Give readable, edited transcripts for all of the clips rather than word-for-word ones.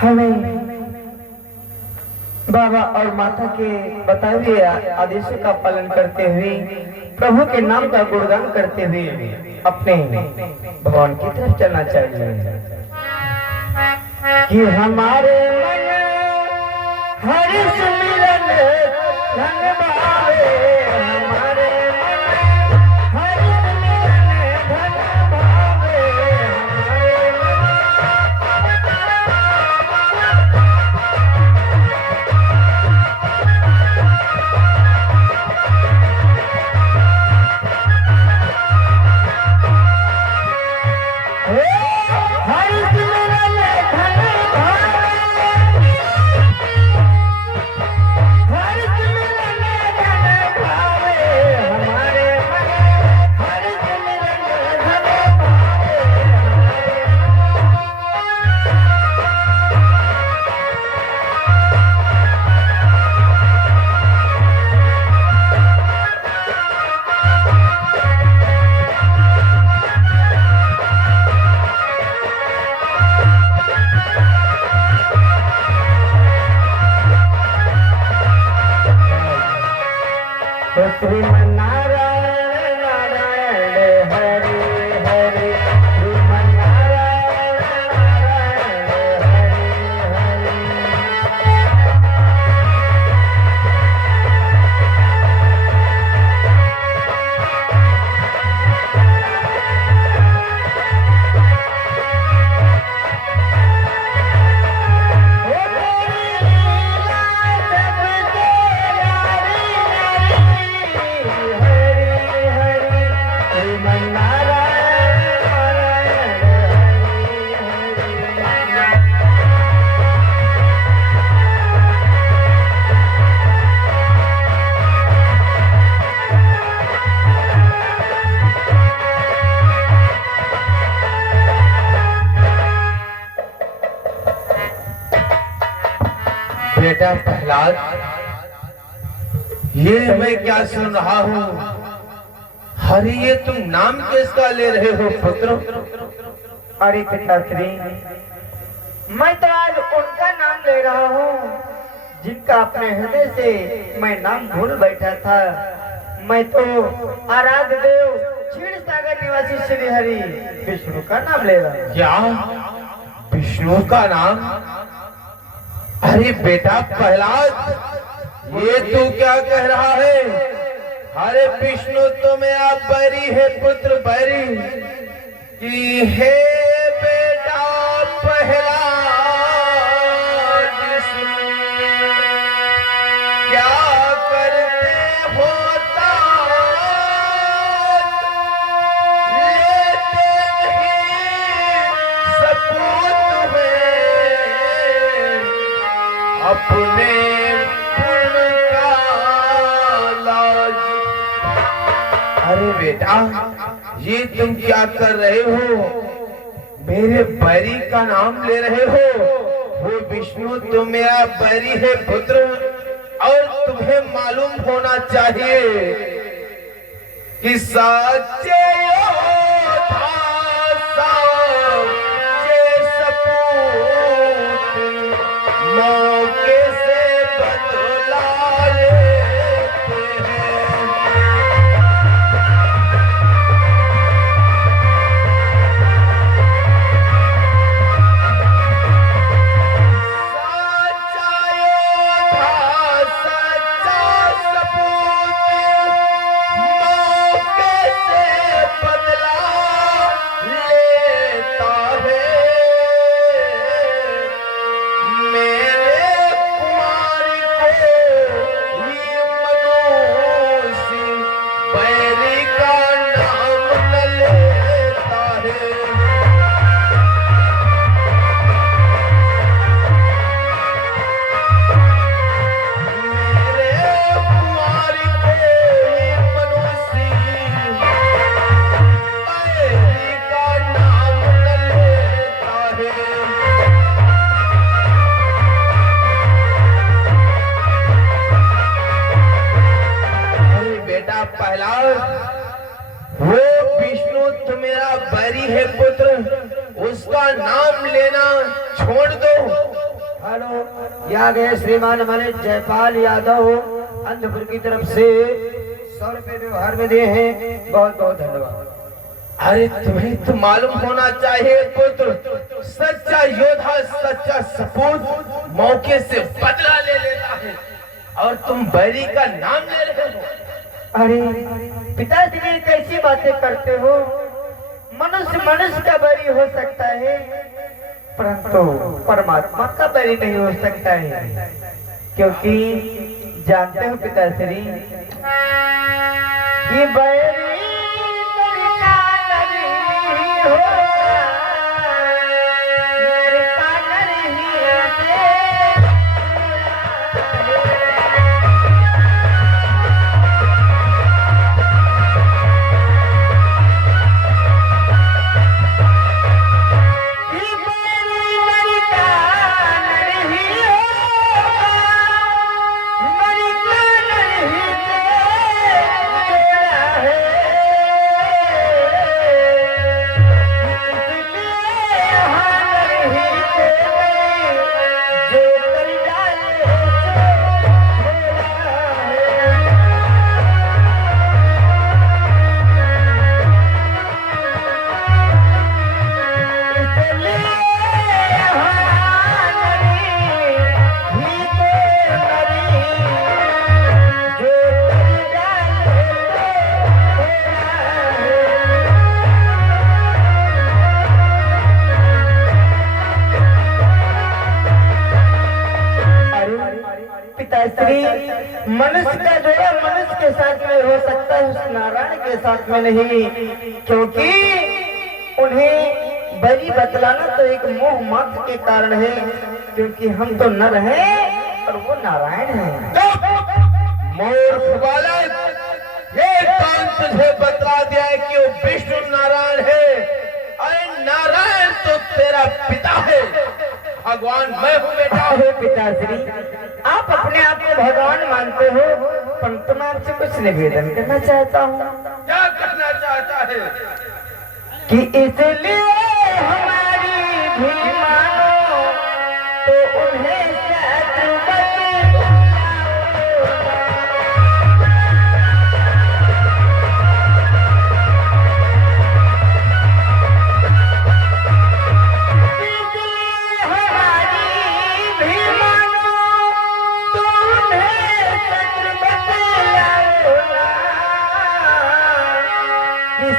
हमें बाबा और माता के बताए हुए आदेशों का पालन करते हुए प्रभु के नाम का गुणगान करते हुए अपने भगवान की तरफ चलना चाहिए कि हमारे मन हर्ष मिलन धन भावे, हमारे मन हर्ष मिलन धन भावे, हमारे बेटा प्रहलाद, ये मैं क्या सुन रहा हूँ? हरि, ये तुम नाम किसका ले रहे हो पुत्र? अरे पिताश्री, मैं तो आज उनका नाम ले रहा हूँ जिनका अपने हृदय से मैं नाम भूल बैठा था। मैं तो आराध्य देव क्षीर सागर निवासी श्री हरि विष्णु का नाम ले रहा हूँ। क्या विष्णु का नाम? अरे बेटा प्रहलाद, ये तू क्या कह रहा है? अरे विष्णु तो मेरा बैरी है, पुत्र बैरी। कि हे बेटा प्रहलाद, क्या करते होता लेते नहीं सपूत में अपने पुण्य का लाज। अरे बेटा, ये तुम क्या कर रहे हो? मेरे बैरी का नाम ले रहे हो? वो विष्णु तुम मेरा बैरी है पुत्र, और तुम्हें मालूम होना चाहिए कि साचे योद्धा साचे सपूत मौके से बदला लेते हैं। उसका नाम लेना छोड़ दो। हेलो, यहाँ गए श्रीमान हमारे जयपाल यादव अंधपुर की तरफ से 100 रुपए व्यवहार में दिए हैं, बहुत बहुत धन्यवाद। अरे तुम्हें तो मालूम होना चाहिए पुत्र, सच्चा योद्धा, सच्चा सपूत मौके से बदला ले लेता है और तुम बैरी का नाम ले रहे हो। अरे पिताजी, कैसी बातें करते हो? मनुष्य मनुष्य का बैरी हो सकता है, परंतु परमात्मा का बैरी नहीं हो सकता है, क्योंकि जानते हो पिताश्री कि बैरी मनुष्य का जोड़ा मनुष्य के साथ में हो सकता है, उस नारायण के साथ में नहीं, क्योंकि उन्हें बलि बतलाना तो एक मोह मात्र के कारण है, क्योंकि हम तो नर हैं और वो नारायण हैं। मूर्ख बालक, ये कौन तुझे बतला दिया है कि वो विष्णु नारायण है? अरे नारायण तो तेरा पिता है, भगवान मैं हूँ बेटा। अरे पिताश्री, आप अपने आप को भगवान मानते हो, परंतु मैं आपसे कुछ निवेदन करना चाहता हूँ। क्या करना चाहता है? कि इसलिए हमारी भी मानो तो उन्हें शत्रु बतलाओ।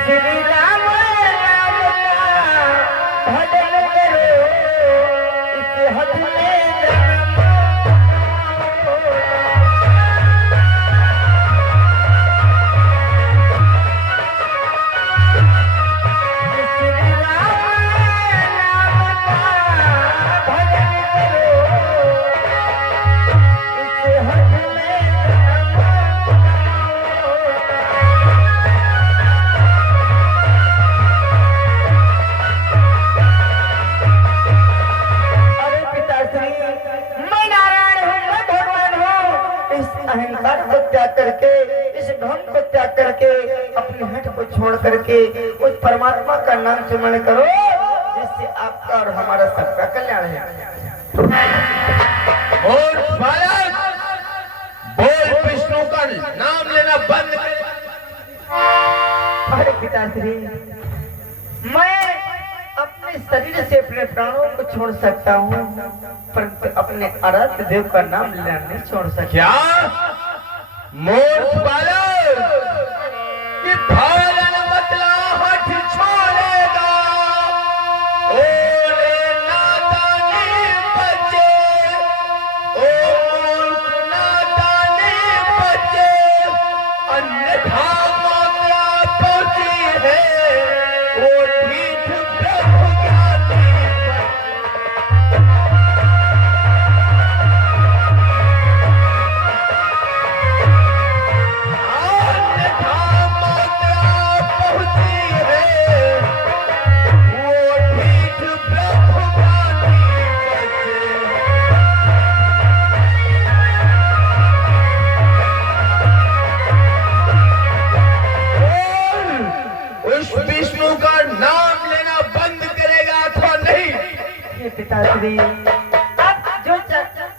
श्री राम नाम का भजन करो, इस हद में जन्म श्री राम नाम का भजन करो, इस हद में जन्म अहंकार को त्याग करके, इस ढोंग को त्याग करके, अपने हट को छोड़ करके उस परमात्मा का नाम स्मरण करो, जिससे आपका और हमारा सबका कल्याण है। और बालक, बोल विष्णु का नाम लेना बंद कर। अरे पिताश्री, मैं अपने शरीर से अपने प्राणों को छोड़ सकता हूँ, परंतु अपने आराध्य देव का नाम लेना नहीं छोड़ सकता। क्या मूर्ख बालक, कि भालन बतलाहट छोड़ेगा? ओ रे नादानी बच्चे, ओ मूर्ख नादानी बच्चे, अन्यथा मौत पहुंची है, ओ ठीक प्रभु ज्ञानी। पिताश्री, आप जो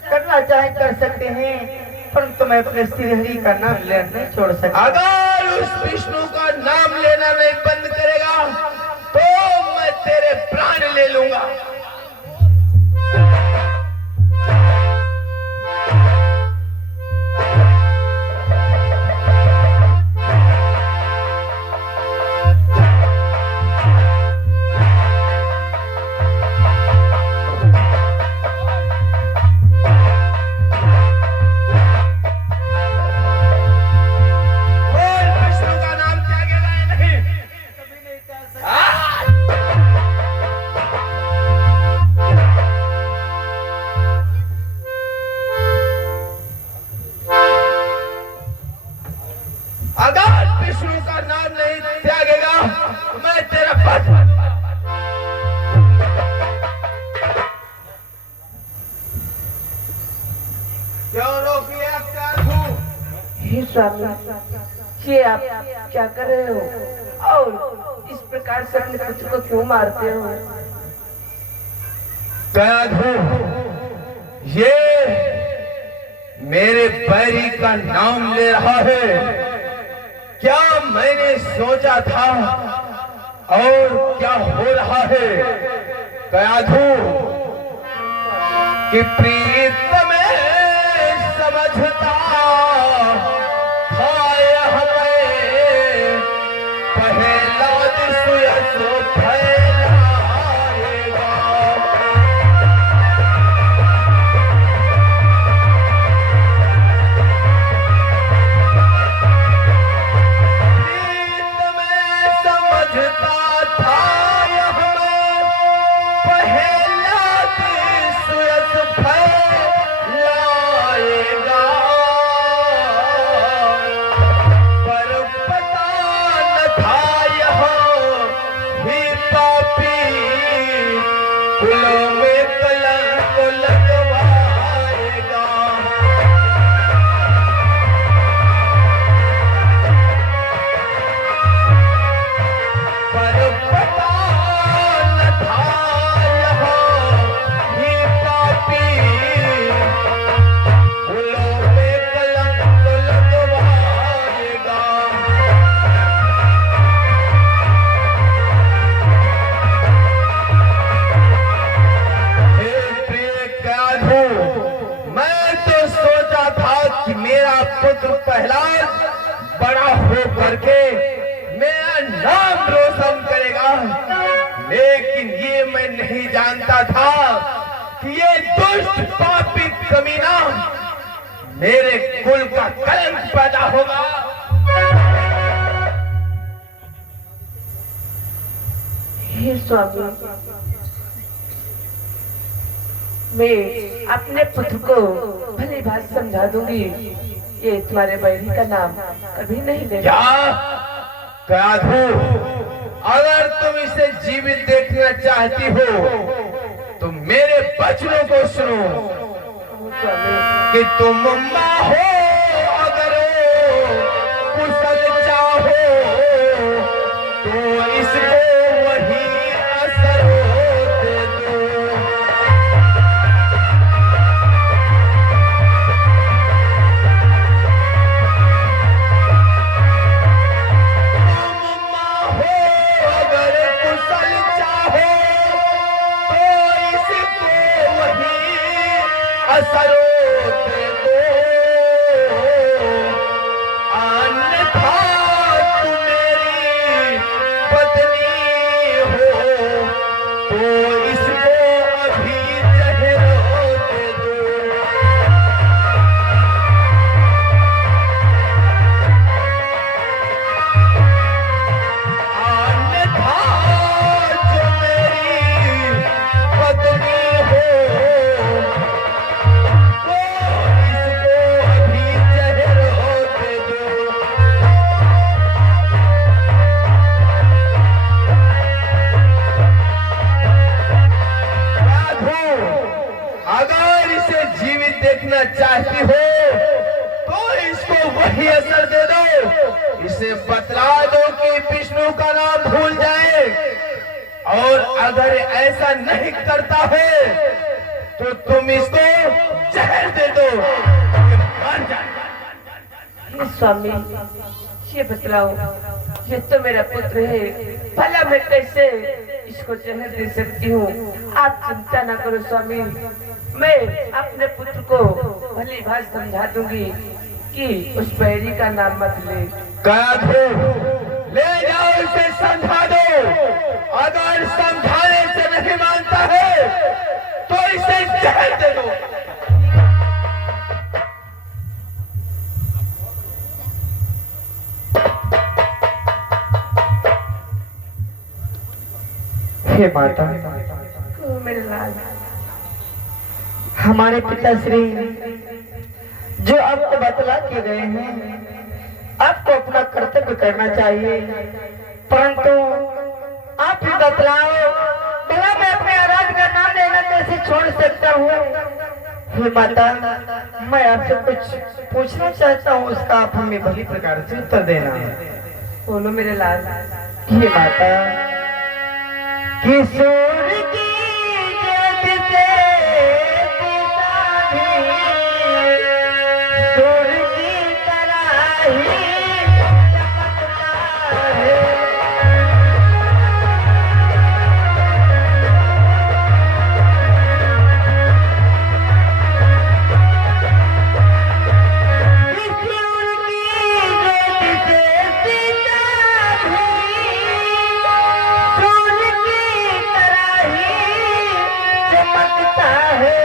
करना चाहे कर सकते हैं, परंतु मैं अपने श्रीहरि का नाम लेना नहीं छोड़ सकता। अगर उस विष्णु का नाम लेना नहीं बंद करेगा तो मैं तेरे प्राण ले लूंगा। स्वामी, ये आप क्या कर रहे हो और इस प्रकार से अपने पुत्र को क्यों मारते हो? ये मेरे बैरी का नाम ले रहा है। क्या मैंने सोचा था और क्या हो रहा है? कयाधु कि प्रीत में समझता बड़ा हो करके मेरा नाम रोशन करेगा, लेकिन ये मैं नहीं जानता था कि ये दुष्ट पापी कमीना मेरे कुल का कलंक पैदा होगा। हे स्वामी, मैं अपने पुत्र को भली बात समझा दूंगी। ये तुम्हारे बैरी का नाम कभी नहीं लेगा। कयाधु, अगर तुम इसे जीवित देखना चाहती हो तो मेरे वचनों को सुनो कि तुम माँ हो अगर कुशल चाहो तो इसको वही असर होते दो। चाहती हो तो इसको वही असर दे दो, इसे बतला दो कि विष्णु का नाम भूल जाए और अगर ऐसा नहीं करता है तो तुम इसको जहर दे दो, ये मर जाए। हे स्वामी, ये बतलाओ, ये तो मेरा पुत्र है, भला मैं कैसे इसको जहर दे सकती हूँ? आप चिंता ना करो स्वामी, मैं अपने पुत्र को भली भांति समझा दूंगी कि उस बैरी का नाम मत ले। ले जाओ, इसे समझा दो। अगर समझाने से नहीं मानता है तो इसे जहर दे दो। हे माता, मेरे लाल, हमारे पिताश्री जो आपको बतला के गए हैं, आपको अपना कर्तव्य करना चाहिए, परंतु आप ही बतलाओ, भला मैं अपने आराध्य का नाम लेना कैसे छोड़ सकता हूँ? हे माता, मैं आपसे कुछ पूछना चाहता हूँ, उसका आप हमें भली प्रकार से उत्तर देना। बोलो मेरे लाल। हे माता, किशोर की ज्योति से पिता भी सूर्य की तरह ही चमकता है।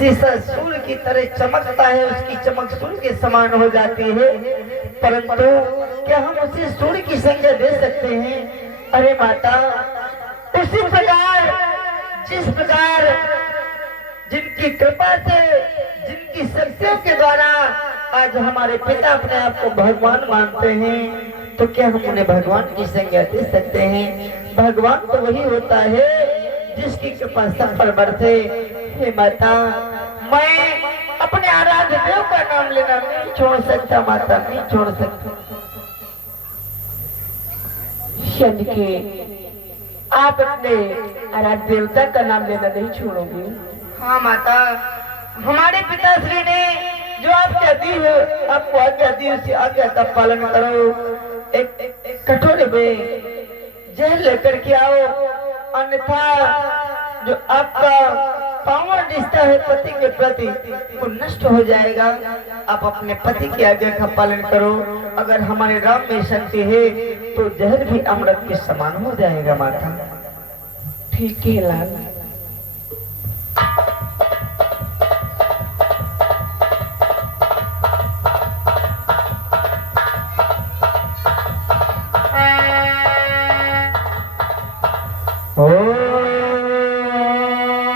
शीशा सूर्य की तरह चमकता है, उसकी चमक सूर्य के समान हो जाती है, परंतु क्या हम उसे सूर्य की संज्ञा दे सकते हैं? अरे माता, उसी प्रकार जिस प्रकार जिनकी कृपा से, जिनकी शक्तियों के द्वारा आज हमारे पिता अपने आप को भगवान मानते हैं, तो क्या हम उन्हें भगवान की संज्ञा दे सकते हैं? भगवान तो वही होता है जिसकी कृपा सब पर बरसे। हे माता, मैं अपने आराध्य देव का नाम लेना नहीं छोड़ सकता माता, नहीं छोड़ सकता। शनि के, आप अपने आराध्य देवता का नाम लेना नहीं छोड़ोगे? हाँ माता, हमारे पिताश्री ने जो आज्ञा दी है, आपको आज्ञा दी, उसी आज्ञा का पालन करो। एक कटोरे में जहर लेकर के आओ, अन्यथा जो आपका पावन रिश्ता है पति के प्रति वो नष्ट हो जाएगा। आप अपने पति की आज्ञा का पालन करो। अगर हमारे राम में शक्ति है तो जहर भी अमृत के समान हो जाएगा माता। ठीक है लाल।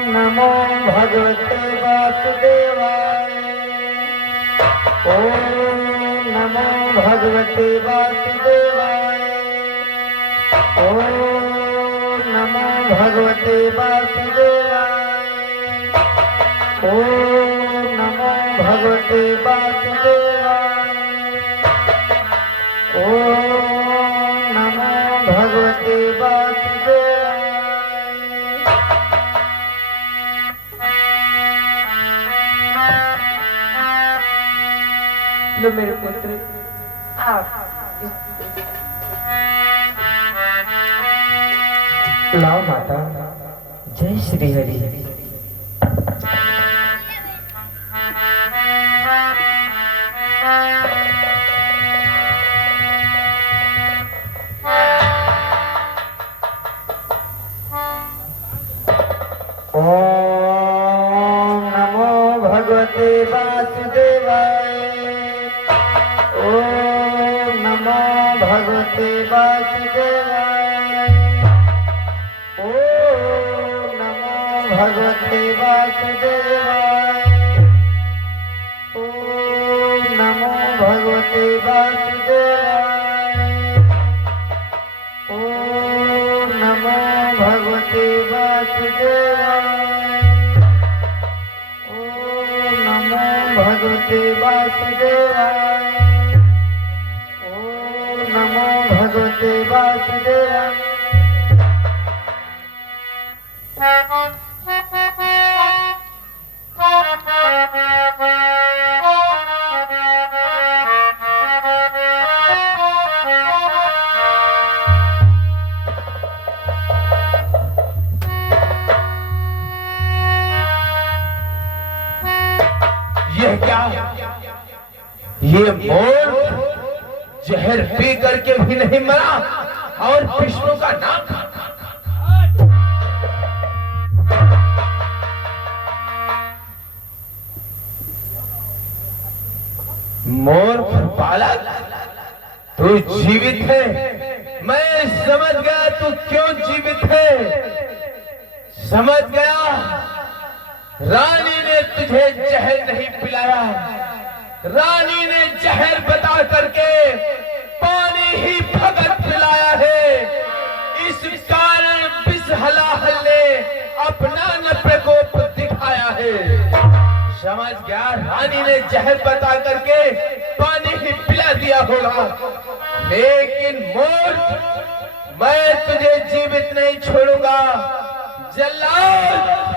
नमो भगवते वासुदेवाय, ओम नमो भगवते वासुदेवाय, ओम नमो भगवते वासुदेवाय, ओम नमो भगवते वासुदेवाय, ओम नमो भगवते वासुदेवाय। लो मेरे पुत्र, आप लाओ माता। जय श्री हरि। भगवते वासुदेवाय। ओम नमो भगवते वासुदेवाय। ओम नमो भगवते वासुदेवाय। ओम नमो भगवते वासुदेवाय। ओम नमो भगवते वासुदेवाय। ओम नमो भगवते वासुदेवाय। यह क्या? ये मोर जहर पी करके भी नहीं मरा और विष्णु का नाम मोर बालक, तू जीवित है। मैं समझ गया तू क्यों जीवित है। समझ गया, रानी ने तुझे जहर नहीं पिलाया, रानी ने जहर बता करके पानी ही भगत पिलाया है। इस कारण विष हलाहल ने अपना न प्रकोप दिखाया है। समझ गया, रानी ने जहर बता करके पानी ही पिला दिया होगा। लेकिन मोर, मैं तुझे जीवित नहीं छोड़ूंगा। जल्लाद,